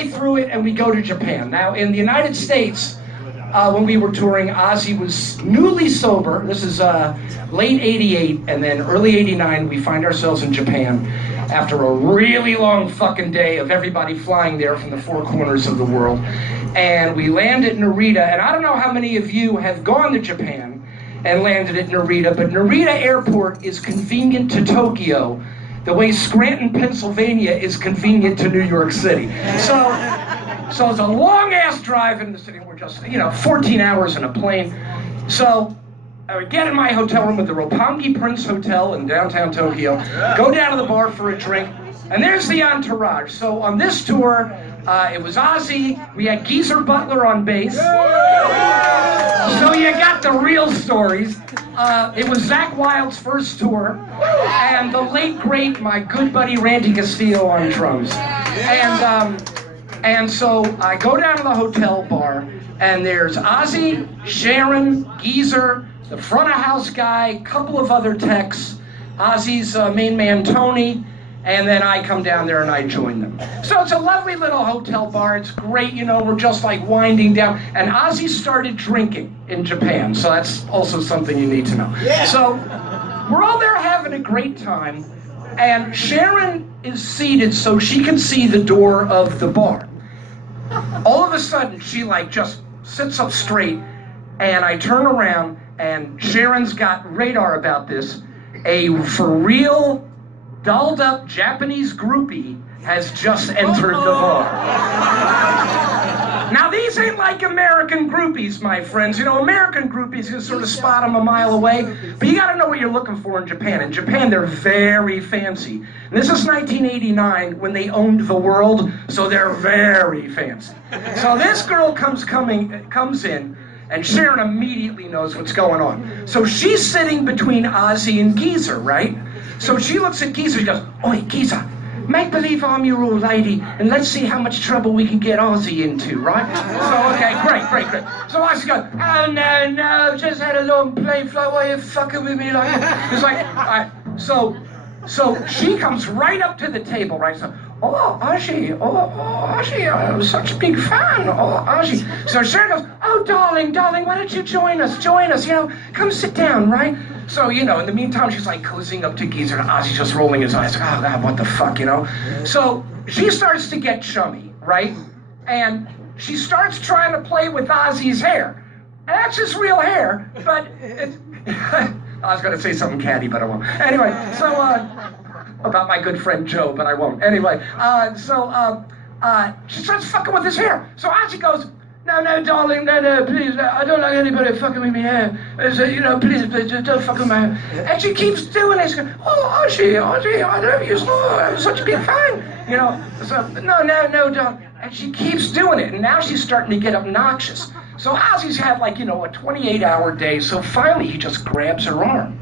halfway through it, and we go to Japan. Now, in the United States, when we were touring, Ozzy was newly sober. This is late 88, and then early 89, we find ourselves in Japan after a really long fucking day of everybody flying there from the four corners of the world. And we land at Narita, and I don't know how many of you have gone to Japan and landed at Narita, but Narita Airport is convenient to Tokyo the way Scranton, Pennsylvania is convenient to New York City. So it's a long-ass drive in the city. We're just, 14 hours in a plane. So I would get in my hotel room at the Roppongi Prince Hotel in downtown Tokyo, go down to the bar for a drink, and there's the entourage. So on this tour, it was Ozzy, we had Geezer Butler on bass. So you got the real stories. It was Zakk Wylde's first tour, and the late, great, my good buddy Randy Castillo on drums. And so I go down to the hotel bar, and there's Ozzy, Sharon, Geezer, the front of house guy, a couple of other techs, Ozzy's main man Tony, and then I come down there and I join them. So it's a lovely little hotel bar. It's great, we're just like winding down. And Ozzy started drinking in Japan, so that's also something you need to know. Yeah. So we're all there having a great time, and Sharon is seated so she can see the door of the bar. All of a sudden, she just sits up straight, and I turn around, and Sharon's got radar about this. A for real, dolled up Japanese groupie has just entered the bar. Now these ain't like American groupies, my friends. American groupies, you can sort of spot them a mile away, but you gotta know what you're looking for in Japan. In Japan, they're very fancy. And this is 1989 when they owned the world, so they're very fancy. So this girl comes in, and Sharon immediately knows what's going on. So she's sitting between Ozzy and Geezer, right? So she looks at Geezer, she goes, "Oi, Geezer, make believe I'm your old lady, and let's see how much trouble we can get Ozzy into, right?" So, okay, great. So Ozzy goes, "Oh, no, just had a long plane flight, why are you fucking with me like that?" It's like, all right, so she comes right up to the table, right? So, "Oh, Ozzy, I'm such a big fan, Ozzy." So Sharon goes, "Oh, darling, why don't you join us, come sit down, right?" So, in the meantime, she's cozying up to Geezer, and Ozzy's just rolling his eyes, "Oh, God, what the fuck, So she starts to get chummy, right? And she starts trying to play with Ozzy's hair. And that's his real hair, but I was going to say something catty, but I won't. Anyway, so, about my good friend Joe, but I won't. Anyway, she starts fucking with his hair. So Ozzy goes, No, darling, no, please, I don't like anybody fucking with my hair. So, please, just don't fuck with my hair. And she keeps doing it. She's going, "Oh, Ozzy, I love you so, I'm such a big fan." So, no, darling. And she keeps doing it, and now she's starting to get obnoxious. So Ozzy's had a 28-hour day, so finally he just grabs her arm.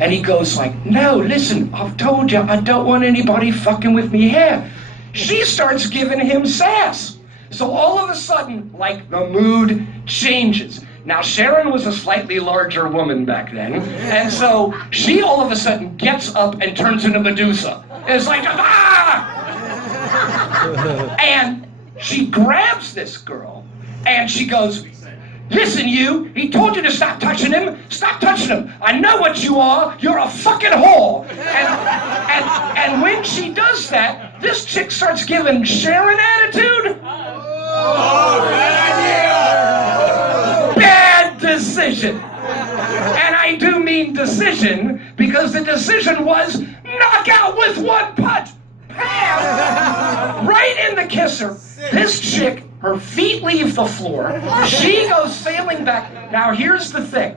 And he goes "No, listen, I've told you, I don't want anybody fucking with me hair." She starts giving him sass. So all of a sudden, the mood changes. Now, Sharon was a slightly larger woman back then, and so she all of a sudden gets up and turns into Medusa. It's ah! And she grabs this girl, and she goes, "Listen, you, he told you to stop touching him. Stop touching him. I know what you are. You're a fucking whore." And when she does that, this chick starts giving Sharon attitude. Bad decision. And I do mean decision, because the decision was knock out with one punch. Bam! Right in the kisser. This chick, her feet leave the floor. She goes sailing back. Now here's the thing.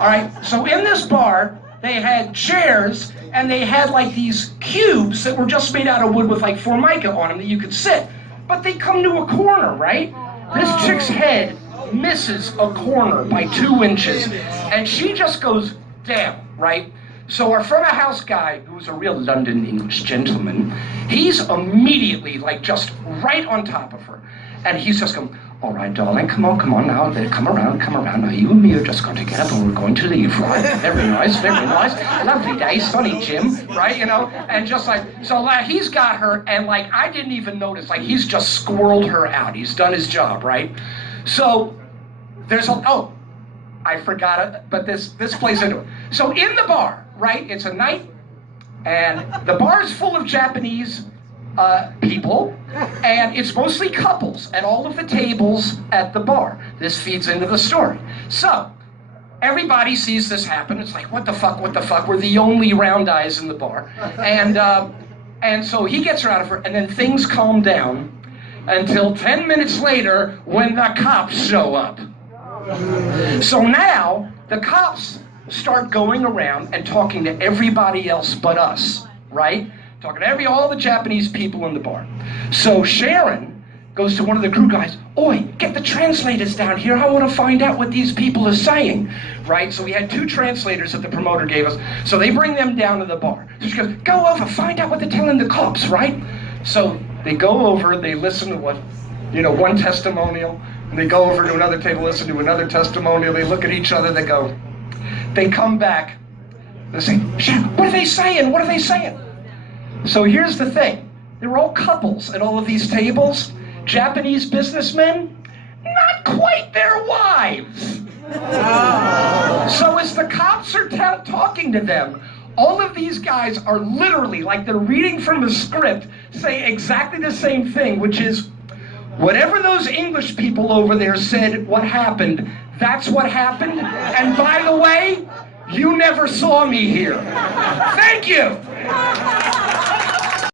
All right, so in this bar, they had chairs, and they had these cubes that were just made out of wood with Formica on them that you could sit. But they come to a corner, right? This chick's head misses a corner by 2 inches, and she just goes down, right? So our front of house guy, who's a real London English gentleman, he's immediately just right on top of her. And he's just going, All right, darling, come on now. Come around. Now you and me are just going to get up and we're going to leave, right? Very nice. Lovely day, sunny Jim, right? You know, and just like, so he's got her, and like, I didn't even notice, like, he's just squirreled her out. He's done his job, right? So, I forgot it, but this plays into it. So in the bar, right, it's a night, and the bar is full of Japanese people, and it's mostly couples at all of the tables at the bar. This feeds into the story. So, everybody sees this happen. It's like, what the fuck? We're the only round eyes in the bar. And so he gets her out of her, and then things calm down until 10 minutes later when the cops show up. So now, the cops start going around and talking to everybody else but us, right? Talking to all the Japanese people in the bar. So Sharon goes to one of the crew guys, "Oi, get the translators down here. I want to find out what these people are saying." Right? So we had 2 translators that the promoter gave us. So they bring them down to the bar. So she goes, "Go over, find out what they're telling the cops," right? So they go over, they listen to what, one testimonial, and they go over to another table, listen to another testimonial, they look at each other, they come back, they say, "What are they saying? So here's the thing. They were all couples at all of these tables. Japanese businessmen, not quite their wives. So as the cops are talking to them, all of these guys are literally, like they're reading from a script, say exactly the same thing, which is, whatever those English people over there said what happened, that's what happened. And by the way, you never saw me here. Thank you.